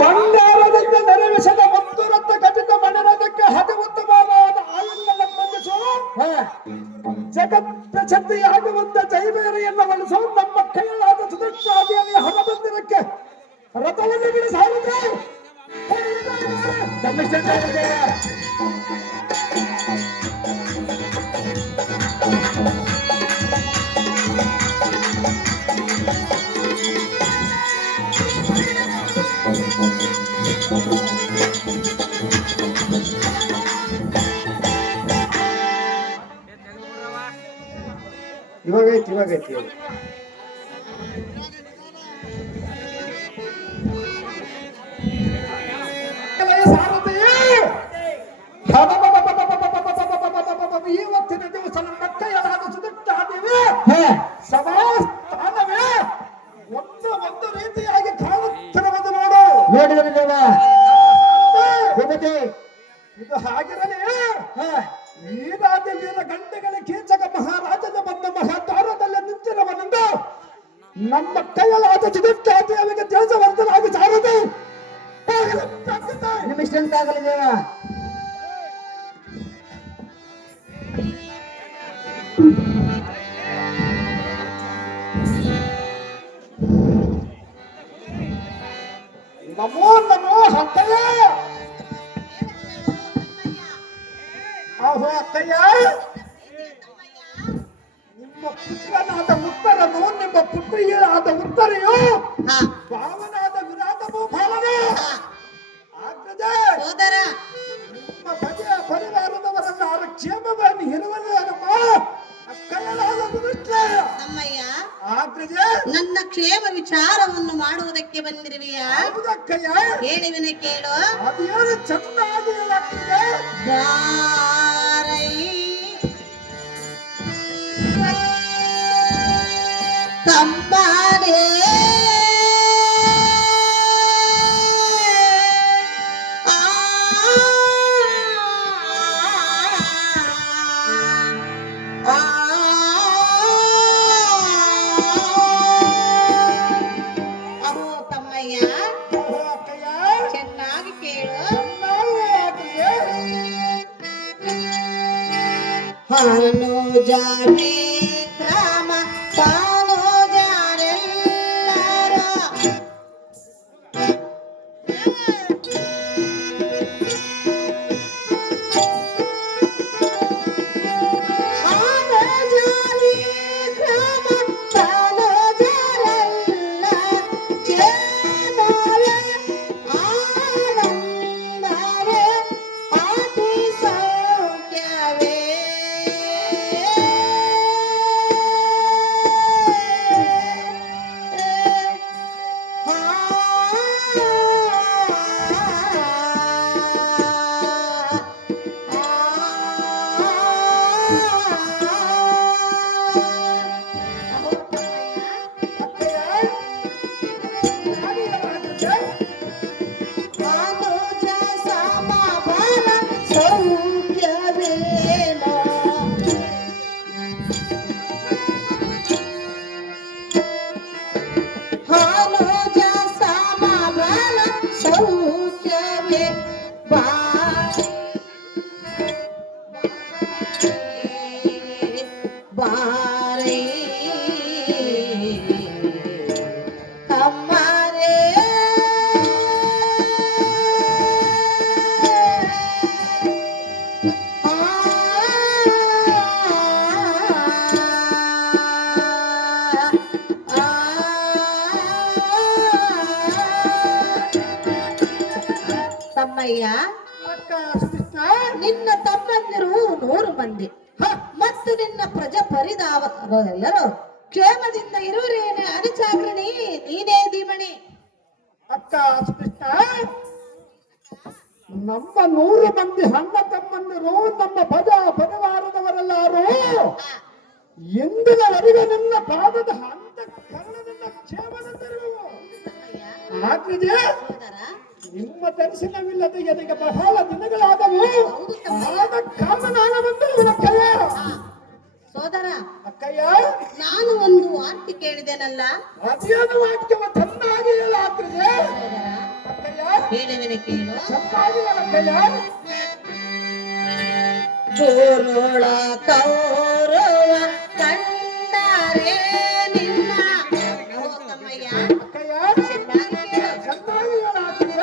ಬಂಗಾರದಿಂದ ನೆರವೇರಿಸಿದ ಮತ್ತು ರಥ ಖಚಿತ ಮಣಿರಥಕ್ಕೆ ಅತಿ ಉತ್ತಮವಾದ ಆಯುಧಗಳನ್ನು ಬಂಧಿಸು. ಜಗತ್ ಪ್ರಸಿದ್ಧಿಯಾಗುವಂತ ಜೈವೇರಿಯನ್ನು ಬಳಸು. ನಮ್ಮ ಕೈಯಲ್ಲಾದ ಸುದಕ್ಷಾದಿಯಲ್ಲಿ ಹಣಬಂದಿರಕ್ಕೆ ರಥವನ್ನು ಬಿಡಿಸಾಗಿದೆ. ಇವಾಗೈತಿ ಇವತ್ತಿನ ದಿವಸ ನಮ್ಮ ಕೈಯಲ್ಲಾದ ಸುದಕ್ಷಾದಿವೆ ಸಭಾಸ್ಥಾನವೇ ಒಂದು ರೀತಿಯಾಗಿ ಕಾಣುತ್ತಿರುವುದು ನೋಡು. ನೋಡಿದರೆ ದೇವ ಇದು ಹಾಗಿರಲಿ. ಈ ರಾಜ್ಯ ವೀರ ಗಂಟೆಗಳ ಕೀಚಕ ಮಹಾರಾಜನ ಬಂದ ಮಹಾದ್ವಾರದಲ್ಲಿ ನಿಂತಿರುವನೆಂದು ನಮ್ಮ ಕೈಯಲ್ಲಾದ ಸುದಕ್ಷಾದಿಯವರಿಗೆ ದೇಶವರ್ಧನಾಗಿ ಸಾರದು. ನಿಮಿಷಂತಾಗಲಿ ದೇವ. ನಮೋ ನಮೋ ಅಕ್ಕಯ್ಯ. ಆಹೋ ಅಕ್ಕಯ್ಯ, ನಿಮ್ಮ ಪುತ್ರನಾದ ಉತ್ತರನು ನಿಮ್ಮ ಪುತ್ರಿಯಾದ ಉತ್ತರೆಯು ಭಾವನಾದ ವಿರಾಟ ಭೂಪಾಲನು ಸೋದರ ನಿಮ್ಮ ಬಗೆಯ ಪರಿವಾರದವರೆಲ್ಲ ಕ್ಷೇಮವನ್ನು ಇರುವಲ್ಲಮ್ಮ. ತಮ್ಮಯ್ಯ, ನನ್ನ ಕ್ಷೇಮ ವಿಚಾರವನ್ನು ಮಾಡುವುದಕ್ಕೆ ಬಂದಿರುವೆಯಾ? ಹೇಳಿವಿನ ಕೇಳು. ಚೆನ್ನಾಗಿ ತಂಬಾರೇ ಜಾನೆ ಗ್ರಾಮ ತಾನು ಜಾರೆಲ್ಲರ ಜಾನೆ ಗ್ರಾಮ ತಾನು ಜಾರೆಲ್ಲ ಚೇನವೇ ಆನಂದವೇ ಅತಿ ಸೌಖ್ಯವೇ. ನಿನ್ನ ತಮ್ಮಂದಿರು 100 ಮಂದಿ ಮತ್ತು ನಿನ್ನ ಪ್ರಜಾ ಪರಿದಾವರೆಲ್ಲರೂ ಕ್ಷೇಮದಿಂದ ಇರುವರೇನೆ. ಅರಿಚಾಗ್ರಣಿ ನೀನೇ ಧೀಮಣಿ. ಅಕ್ಕ ಕೃಷ್ಣ, ನಮ್ಮ 100 ಮಂದಿ ಅಣ್ಣ ತಮ್ಮಂದಿರು ನಮ್ಮ ಪ್ರಜಾ ಪರಿವಾರದವರೆಲ್ಲರೂ ಎಂದಿನವರೆಗೆ ನಿನ್ನ ಪಾದದ ಹಂತ ಕರ್ಣದಿಂದ ಕ್ಷೇಮದಂತಿರುವು. ಆಗಿದೆ ನಿಮ್ಮ ದರ್ಶನವಿಲ್ಲದೆ ಎನಗೆ ಬಹಳ ದಿನಗಳಾದವು. ಆದ ಕಾಮನಾನವಂತೂ ಅಕ್ಕಯ್ಯ. ಸೋದರ ಅಕ್ಕಯ್ಯ, ನಾನು ಒಂದು ವಾಕ್ಯ ಕೇಳಿದೆನಲ್ಲ, ಅದೇನು ವಾಕ್ಯವ ಚೆನ್ನಾಗಿ ಹೇಳಾಗ್ತದೆ ಅಕ್ಕಯ್ಯ. ಹೇಳುವೆನೆ ಕೇಳು. ಚೆನ್ನಾಗಿ ಹೇಳಕ್ಕಯ್ಯ. ಗುರುಳ ಕೌರವ ಕಂಡರೆ ನಿನ್ನ ಓ ತಮ್ಮಯ್ಯ ಅಕ್ಕಯ್ಯ ಚೆನ್ನಾಗಿ ಕೇಳು. ಚೆನ್ನಾಗಿ ಹೇಳಾಕಿಯ.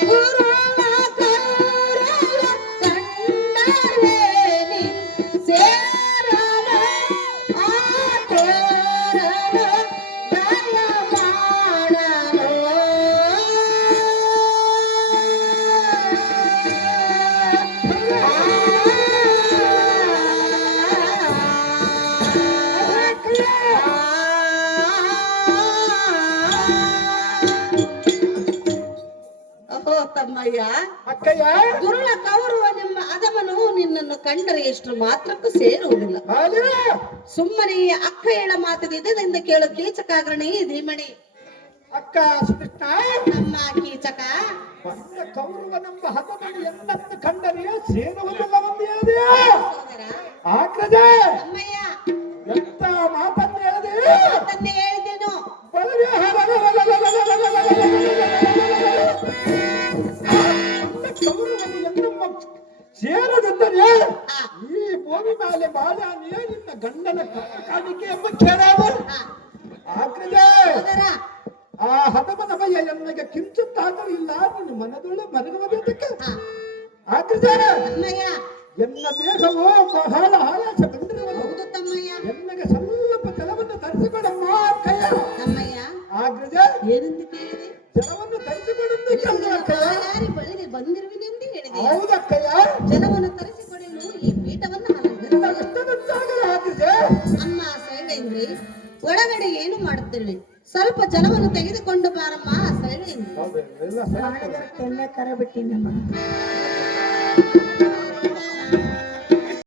ಗುರುಳ ಕೌರವ ಕಂಡರೆ ನಿನ್ನ ಸೇರನ ಆತೋರನ ದಯ ಮಾಡಲು ಅಹೋ ತಮ್ಮಯ್ಯ, ಅಕ್ಕಯ್ಯ ದುರುಳ ಕೌರವ ನಿಮ್ಮ ಅದಮನು ನಿನ್ನನ್ನು ಕಂಡರೆ ಎಷ್ಟು ಮಾತ್ರಕ್ಕೂ ಸೇರುವುದಿಲ್ಲ. ಹಾಗೆ ಸುಮ್ಮನೆ ಈ ಅಕ್ಕ ಹೇಳ ಮಾತದಿದ್ದರಿಂದ ಕೇಳು ಕೀಚಕಾಗ್ರಣಿ ಧೀಮಣಿ. ಅಕ್ಕ ಸುಕೃಷ್ಣ ನಮ್ಮ ಕೀಚಕ ಬಂದ ಕೌರವನೆಂಬ ಹದಮನು ಎನ್ನನ್ನು ಕಂಡರೆ ಸೇರುವುದಿಲ್ಲ ಒಂದು ಹೇಳಿದೆಯಾ ಸೋದರ ಆಗ್ರಜ ತಮ್ಮಯ್ಯ ಎಂತ ಮಾತನ್ನು ಹೇಳಿದೆ. ಅದನ್ನೇ ಹೇಳಿದೆನು. ಕೌರವನು ಎನ್ನೆಂಬ ಸೇರದೆಂದರೆ ಆ, ಈ ಭೂಮಿ ಮೇಲೆ ಬಾಲ್ಯಾನಿಯ ನಿನ್ನ ಗಂಡನ ಕಾಣಿಕೆ ಎಂಬ ಕೇಳಾವ ಆ, ಆಗ್ರಜ ಸೋದರ ಆ ಹದಮನ ಭಯ ಎನ್ನಗೆ ಕಿಂಚಿತ್ತಾದರೂ ಇಲ್ಲ ನಿನ್ನ ಮನದೊಳ್ಳೆ ಮನಗುವುದಕ್ಕೆ ಆ, ಆಗ್ರಜ ತಮ್ಮಯ್ಯ ಎನ್ನ ದೇಹವು ಬಹಳ ಆಯಾಸ ಬಂದಿರುವುದು. ಹೌದು ತಮ್ಮಯ್ಯ. ಎನ್ನಗೆ ಸ್ವಲ್ಪ ಜಲವನ್ನು ತರಿಸಿಕೊಡಮ್ಮ ಕೈಯ ತಮ್ಮಯ್ಯ ಆಗ್ರಜ ಏನೆಂದು ಕೇಳಿದೆ? ಜಲವನ್ನು ತರಿಸಿಕೊಡಂದು ಕೈಯ ಯಾರಿ ಬಳಿ ಬಂದಿರುವಿನೆಂದು ಹೇಳಿದೆ. ಹೌದಕ್ಕಯ್ಯ ಜಲವನ್ನು ತರಿಸಿಕೊಡಲು ಈ ಪೀಠವನ್ನು ಅಲಂಕರಿಸಿ ಇಷ್ಟದಂತಾಗಲ್ಲ ಆಗ್ರಜ ಅಮ್ಮ ಶೈಲೇಂದ್ರಿ ಒಳಗಡೆ ಏನು ಮಾಡುತ್ತಿರುವೆ? ಸ್ವಲ್ಪ ಜಲವನ್ನು ತೆಗೆದುಕೊಂಡು ಬಾರಮ್ಮ ಶೈಲೇಂದ್ರಿ. ಹೌದು ಎಲ್ಲ ಸರಿ. ಕರ ಬಿಟ್ಟಿನಮ್ಮ.